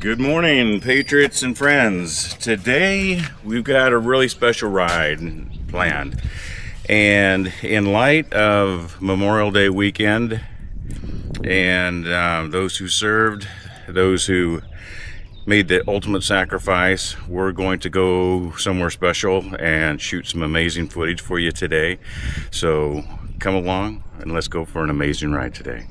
Good morning, Patriots and friends. Today we've got a really special ride planned, and in light of Memorial Day weekend and those who served, those who made the ultimate sacrifice, we're going to go somewhere special and shoot some amazing footage for you today. So come along and let's go for an amazing ride today.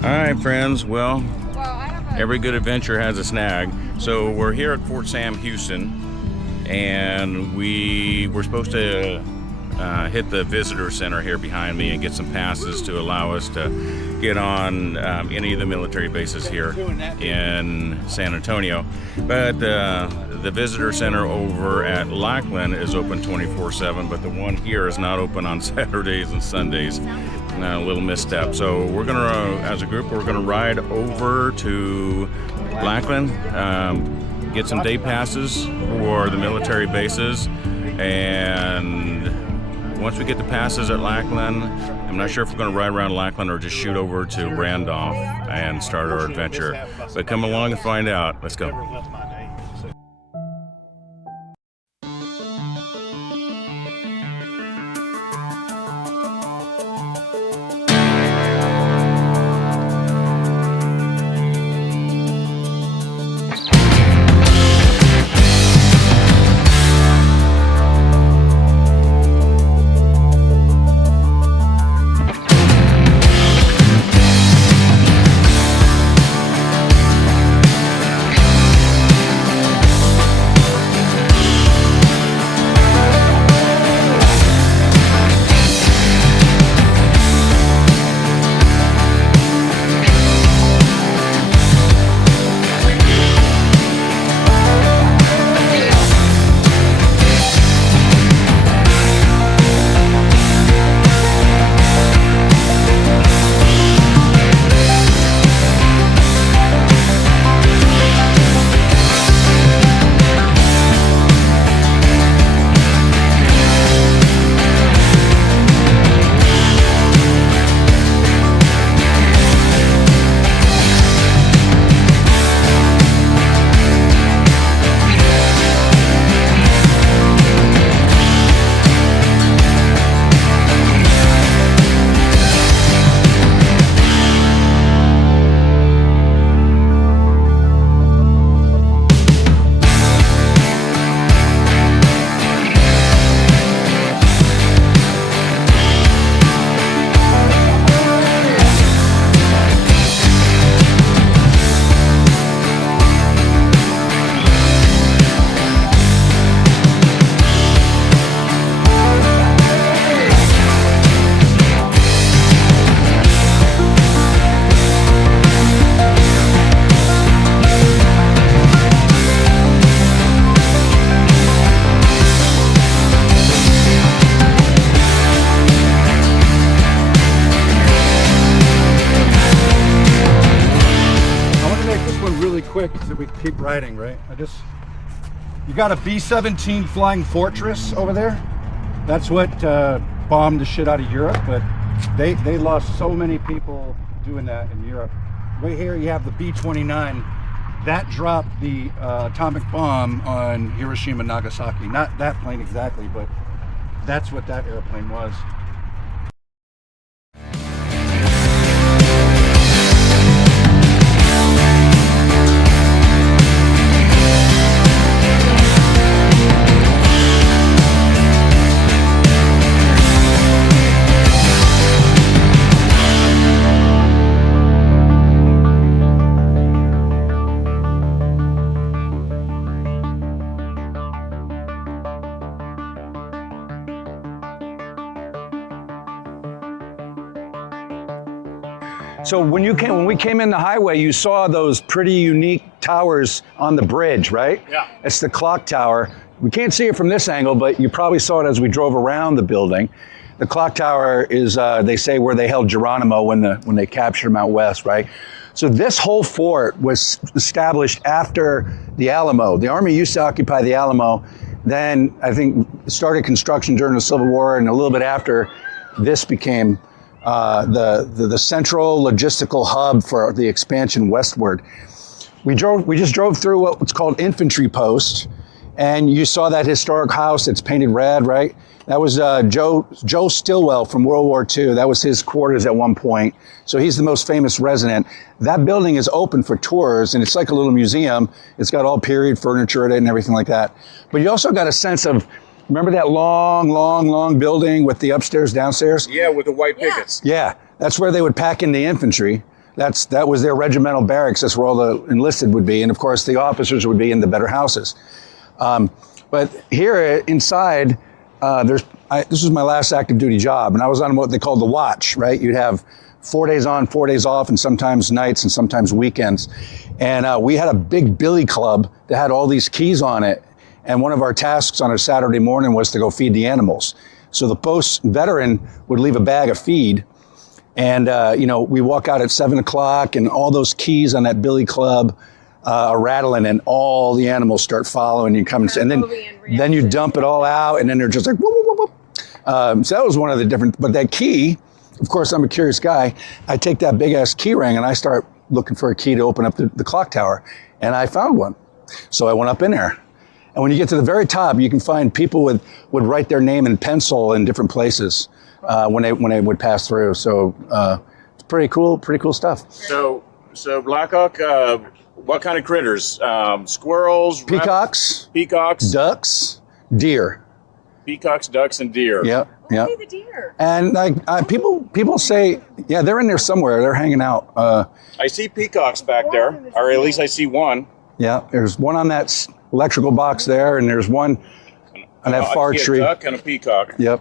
Alright friends, well, every good adventure has a snag. So we're here at Fort Sam Houston, and we were supposed to hit the visitor center here behind me and get some passes to allow us to get on any of the military bases here in San Antonio. But the visitor center over at Lackland is open 24/7, but the one here is not open on Saturdays and Sundays. A little misstep. So we're gonna, as a group, we're gonna ride over to Lackland, get some day passes for the military bases, and once we get the passes at Lackland, I'm not sure if we're gonna ride around Lackland or just shoot over to Randolph and start our adventure. But come along and find out. Let's go. quick so we keep riding, right? You got a B-17 Flying Fortress over there. That's what bombed the shit out of Europe, but they lost so many people doing that in Europe. Right here you have the B-29. That dropped the atomic bomb on Hiroshima and Nagasaki. Not that plane exactly, but that's what that airplane was. So when we came in the highway, you saw those pretty unique towers on the bridge, right? Yeah. It's the clock tower. We can't see it from this angle, but you probably saw it as we drove around the building. The clock tower is, they say, where they held Geronimo when they captured him out west, right? So this whole fort was established after the Alamo. The Army used to occupy the Alamo. Then I think started construction during the Civil War, and a little bit after, this became the central logistical hub for the expansion westward. We just drove through what's called Infantry Post, and you saw that historic house that's painted red, right? That was Joe Stilwell from World War II. That was his quarters at one point. So he's the most famous resident. That building is open for tours, and it's like a little museum. It's got all period furniture in it and everything like that. But you also got a sense of, remember that long building with the upstairs, downstairs? Yeah, with the white pickets. Yeah, that's where they would pack in the infantry. That was their regimental barracks. That's where all the enlisted would be. And of course, the officers would be in the better houses. But here inside, this was my last active duty job, and I was on what they called the watch, right? You'd have 4 days on, 4 days off, and sometimes nights and sometimes weekends. And we had a big billy club that had all these keys on it. And one of our tasks on a Saturday morning was to go feed the animals. So the post veteran would leave a bag of feed, and we walk out at 7 o'clock, and all those keys on that billy club are rattling, and all the animals start following you, and then you dump it all out, and then they're just like whoop, whoop, whoop, whoop. So that was one of the different. But that key, of course, I'm a curious guy. I take that big ass key ring and I start looking for a key to open up the clock tower, and I found one. So I went up in there. And when you get to the very top, you can find people would write their name in pencil in different places when they would pass through. So it's pretty cool stuff. So Blackhawk, what kind of critters? Squirrels, peacocks, ducks, deer. Peacocks, ducks, and deer. Yep. Okay, the deer. And people say, yeah, they're in there somewhere. They're hanging out. I see peacocks back there, or at least I see one. Yeah, there's one on that electrical box there, and there's one on that far tree. A duck and a peacock. Yep.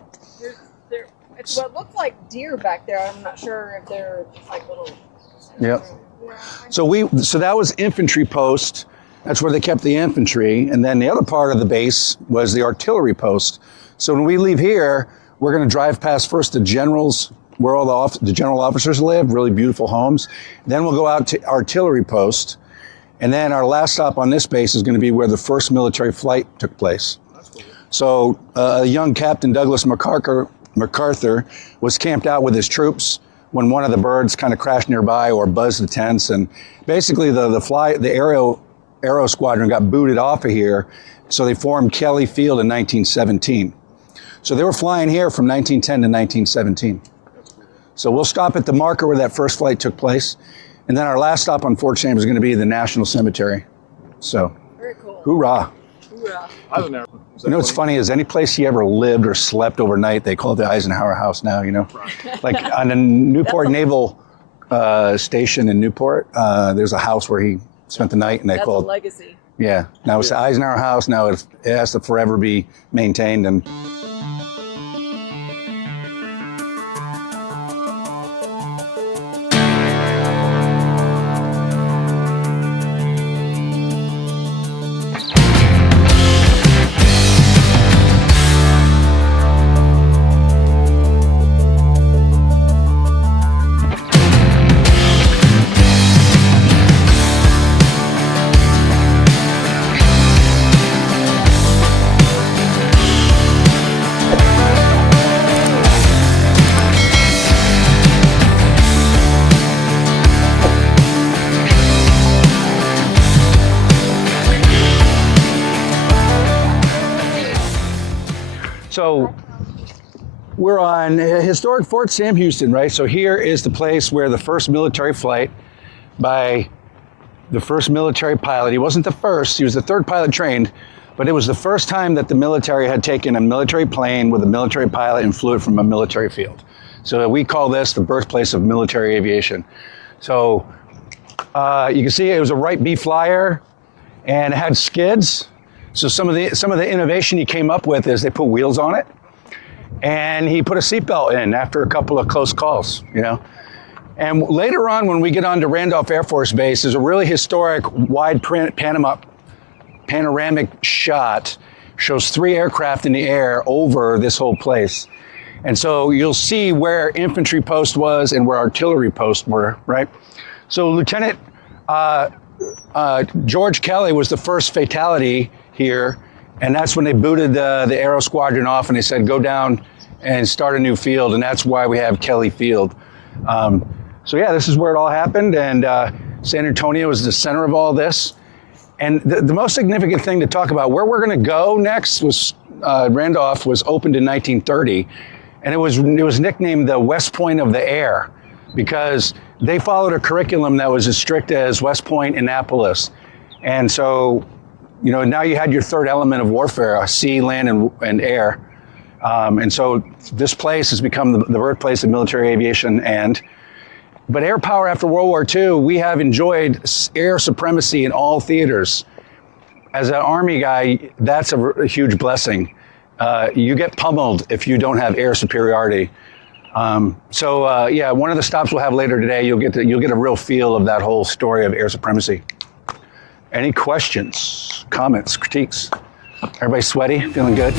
It's what looks like deer back there. I'm not sure if they're just like little. Yep. So that was infantry post. That's where they kept the infantry, and then the other part of the base was the artillery post. So when we leave here, we're going to drive past first the generals, where all the general officers live, really beautiful homes. Then we'll go out to artillery post. And then our last stop on this base is going to be where the first military flight took place. So a young Captain Douglas MacArthur was camped out with his troops when one of the birds kind of crashed nearby or buzzed the tents. And basically the aero squadron got booted off of here. So they formed Kelly Field in 1917. So they were flying here from 1910 to 1917. So we'll stop at the marker where that first flight took place. And then our last stop on Fort Sam is going to be the National Cemetery. So, very cool. Hoorah. Hoorah. I don't know. You know what's funny is any place he ever lived or slept overnight, they call it the Eisenhower House now, you know? Like on the Newport Naval Station in Newport, there's a house where he spent the night, and they call it... That's a legacy. Yeah. Now it's the Eisenhower House. Now it has to forever be maintained. And So we're on historic Fort Sam Houston, right? So here is the place where the first military flight by the first military pilot. He wasn't the first, he was the third pilot trained, but it was the first time that the military had taken a military plane with a military pilot and flew it from a military field. So we call this the birthplace of military aviation. So you can see it was a Wright B Flyer, and it had skids. So some of the innovation he came up with is they put wheels on it, and he put a seatbelt in after a couple of close calls, you know. And later on, when we get on to Randolph Air Force Base, there's a really historic wide panoramic shot, shows 3 aircraft in the air over this whole place. And so you'll see where infantry post was and where artillery posts were, right? So Lieutenant George Kelly was the first fatality here, and that's when they booted the Aero Squadron off and they said, go down and start a new field, and that's why we have Kelly Field. So yeah, this is where it all happened, and San Antonio is the center of all this. And the most significant thing to talk about, where we're gonna go next was, Randolph was opened in 1930, and it was nicknamed the West Point of the Air, because they followed a curriculum that was as strict as West Point, Annapolis. And so, you know, now you had your third element of warfare, sea, land, and air. And so this place has become the birthplace of military aviation. But air power after World War II, we have enjoyed air supremacy in all theaters. As an Army guy, that's a huge blessing. You get pummeled if you don't have air superiority. Yeah, one of the stops we'll have later today, you'll get a real feel of that whole story of air supremacy. Any questions, comments, critiques? Everybody sweaty, feeling good?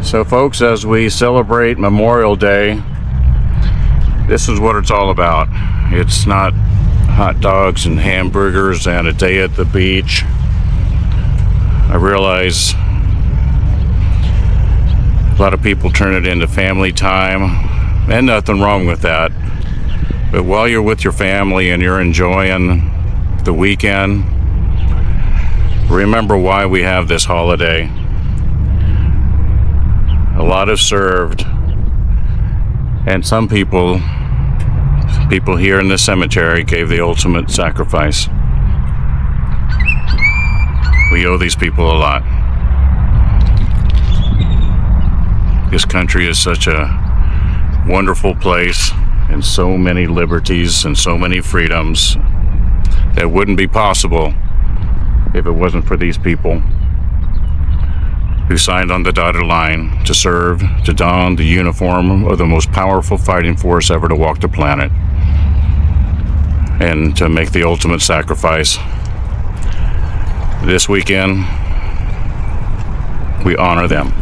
So folks, as we celebrate Memorial Day, this is what it's all about. It's not hot dogs and hamburgers and a day at the beach. I realize a lot of people turn it into family time, and nothing wrong with that. But while you're with your family and you're enjoying the weekend, remember why we have this holiday. A lot have served, and some people here in the cemetery gave the ultimate sacrifice. We owe these people a lot. This country is such a wonderful place, and so many liberties and so many freedoms that wouldn't be possible if it wasn't for these people who signed on the dotted line to serve, to don the uniform of the most powerful fighting force ever to walk the planet, and to make the ultimate sacrifice. This weekend, we honor them.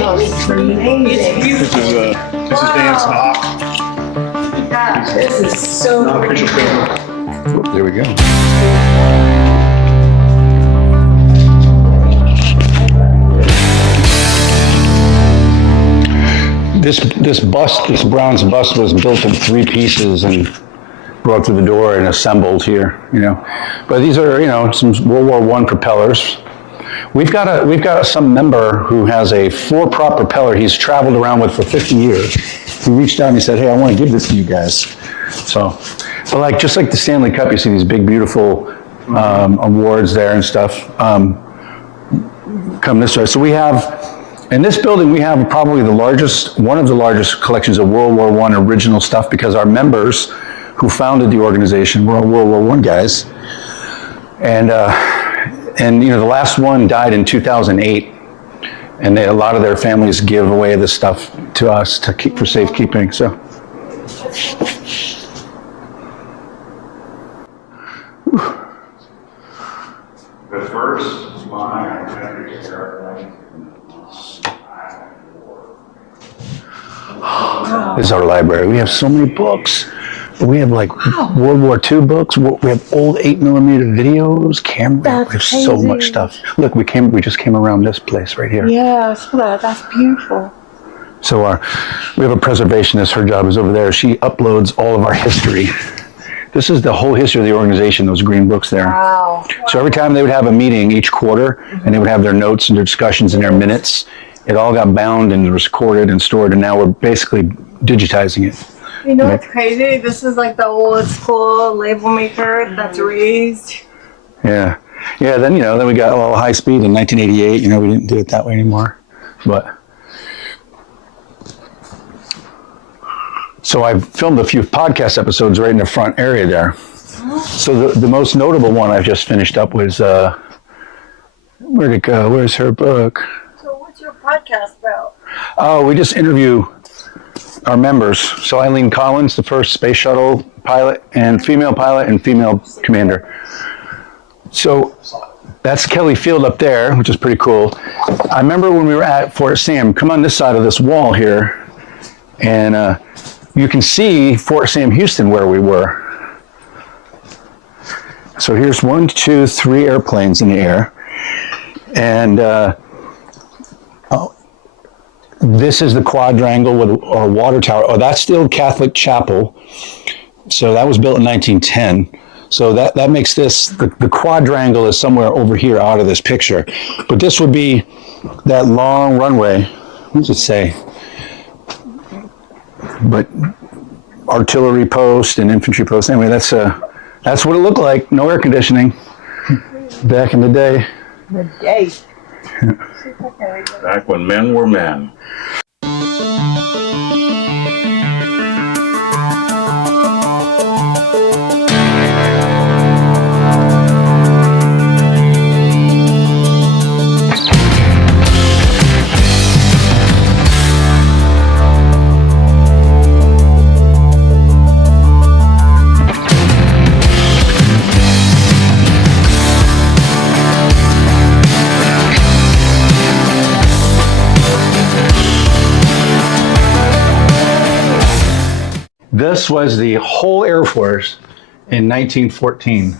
It's amazing. This is Dan's knock. Yeah, this is so Non-official film. There we go. This bronze bust was built in 3 pieces and brought to the door and assembled here, you know. But these are, you know, some World War I propellers. We've got some member who has a 4-prop propeller he's traveled around with for 50 years. He reached out and he said, "Hey, I want to give this to you guys." So, but like just like the Stanley Cup, you see these big, beautiful awards there and stuff. Come this way. So we have. In this building, we have probably one of the largest collections of World War I original stuff because our members who founded the organization were all World War I guys. And you know, the last one died in 2008, and a lot of their families give away this stuff to us to keep for safekeeping. So. The first line This is our library. We have so many books. We have like World War II books. We have old 8mm videos, camera. We have so much stuff. Look, we just came around this place right here. Yeah, I saw that. That's beautiful. So we have a preservationist. Her job is over there. She uploads all of our history. This is the whole history of the organization, those green books there. Wow. So every time they would have a meeting each quarter, and they would have their notes and their discussions and their minutes, it all got bound and recorded and stored, and now we're basically digitizing it. You know what's crazy? This is like the old school label maker that's raised. Yeah. Yeah, then, you know, then we got all high speed in 1988. You know, we didn't do it that way anymore. But so I've filmed a few podcast episodes right in the front area there. So the most notable one I've just finished up was, where'd it go? Where's her book? So what's your podcast about? Oh, we just interview our members. So Eileen Collins, the first space shuttle pilot and female commander. So that's Kelly Field up there, which is pretty cool. I remember when we were at Fort Sam, come on this side of this wall here, and you can see Fort Sam Houston where we were. So here's 1, 2, 3 airplanes in the air. And this is the quadrangle with our water tower. Oh, that's the old Catholic chapel. So that was built in 1910. So that makes this, the quadrangle is somewhere over here out of this picture. But this would be that long runway. What does it say? But artillery post and infantry post. Anyway, that's what it looked like. No air conditioning back in the day. The day. Back when men were men. This was the whole Air Force in 1914.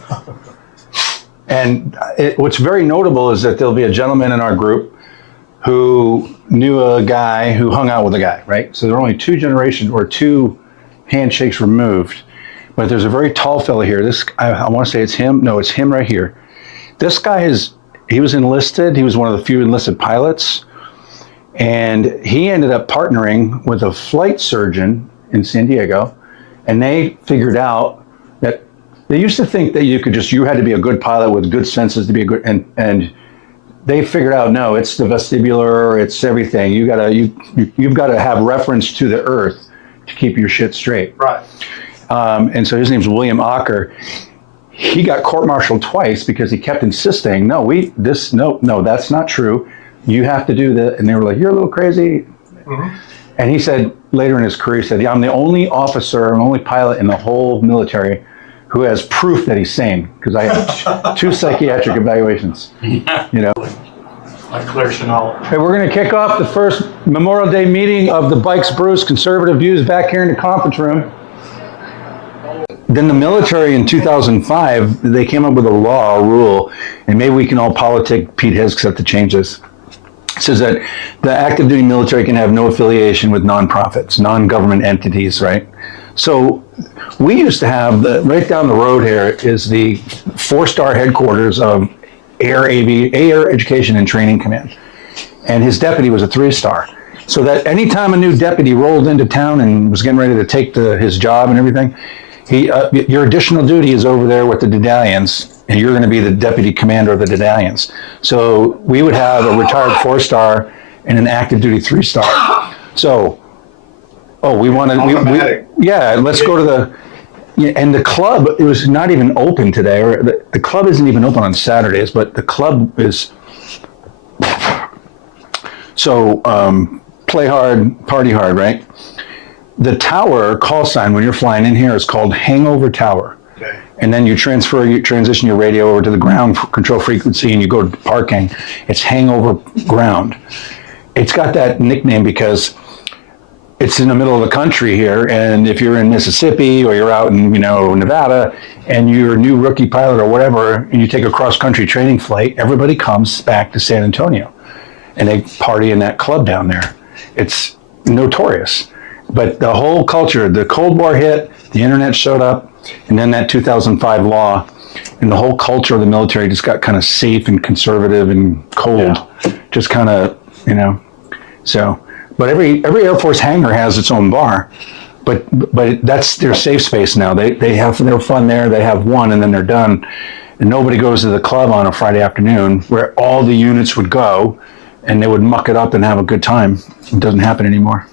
And what's very notable is that there'll be a gentleman in our group who knew a guy who hung out with a guy, right? So there are only 2 generations or 2 handshakes removed. But there's a very tall fella here. This, I want to say it's him. No, it's him right here. This guy he was enlisted. He was one of the few enlisted pilots. And he ended up partnering with a flight surgeon in San Diego, and they figured out that they used to think that you had to be a good pilot with good senses to be a good, and they figured out, no, it's the vestibular, it's everything. You've got to have reference to the earth to keep your shit straight. Right. And so his name's William Ocker. He got court-martialed twice because he kept insisting, no, that's not true. You have to do that. And they were like, you're a little crazy. Mm-hmm. And he said later in his career, he said, yeah, I'm the only officer and only pilot in the whole military who has proof that he's sane, because I had 2 psychiatric evaluations, you know. Like Claire Chanel. Okay, we're going to kick off the first Memorial Day meeting of the Bikes Brews Conservative Views back here in the conference room. Then the military in 2005, they came up with a law, a rule, and maybe we can all politic Pete Hisks up to change this. It says that the active duty military can have no affiliation with nonprofits, non-government entities, right? So we used to have, right down the road here is the 4-star headquarters of Air Education and Training Command. And his deputy was a 3-star. So that anytime a new deputy rolled into town and was getting ready to take his job and everything, your additional duty is over there with the Dedalians, and you're going to be the deputy commander of the Dedalians. So we would have a retired 4-star and an active duty 3-star. So, we want to, yeah, let's go to and the club, it was not even open today, or the club isn't even open on Saturdays, but the club is, so play hard, party hard, right? The tower call sign when you're flying in here is called Hangover Tower. Okay. And then you transition your radio over to the ground control frequency and you go to parking. It's Hangover Ground. It's got that nickname because it's in the middle of the country here, and if you're in Mississippi or you're out in Nevada and you're a new rookie pilot or whatever, and you take a cross-country training flight, everybody comes back to San Antonio and they party in that club down there. It's notorious. But the whole culture, the Cold War hit, the internet showed up, and then that 2005 law, and the whole culture of the military just got kind of safe and conservative and cold. Yeah. Just kind of, so. But every Air Force hangar has its own bar, but that's their safe space now. They have their fun there. They have one, and then they're done. And nobody goes to the club on a Friday afternoon where all the units would go, and they would muck it up and have a good time. It doesn't happen anymore.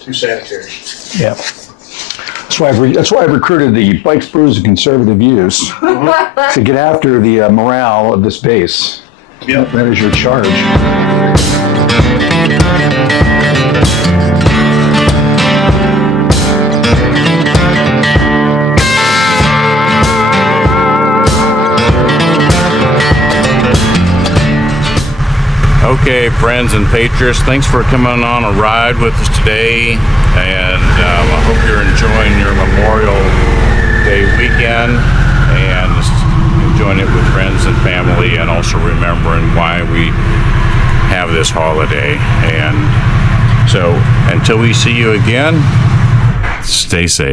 Too sanitary. Yeah. That's why I recruited the Bikes, Brews, and Conservative Views to get after the morale of this base. Yep. That is your charge. Okay, friends and patriots, thanks for coming on a ride with us today, and I hope you're enjoying your Memorial Day weekend and enjoying it with friends and family, and also remembering why we have this holiday. And so until we see you again, stay safe.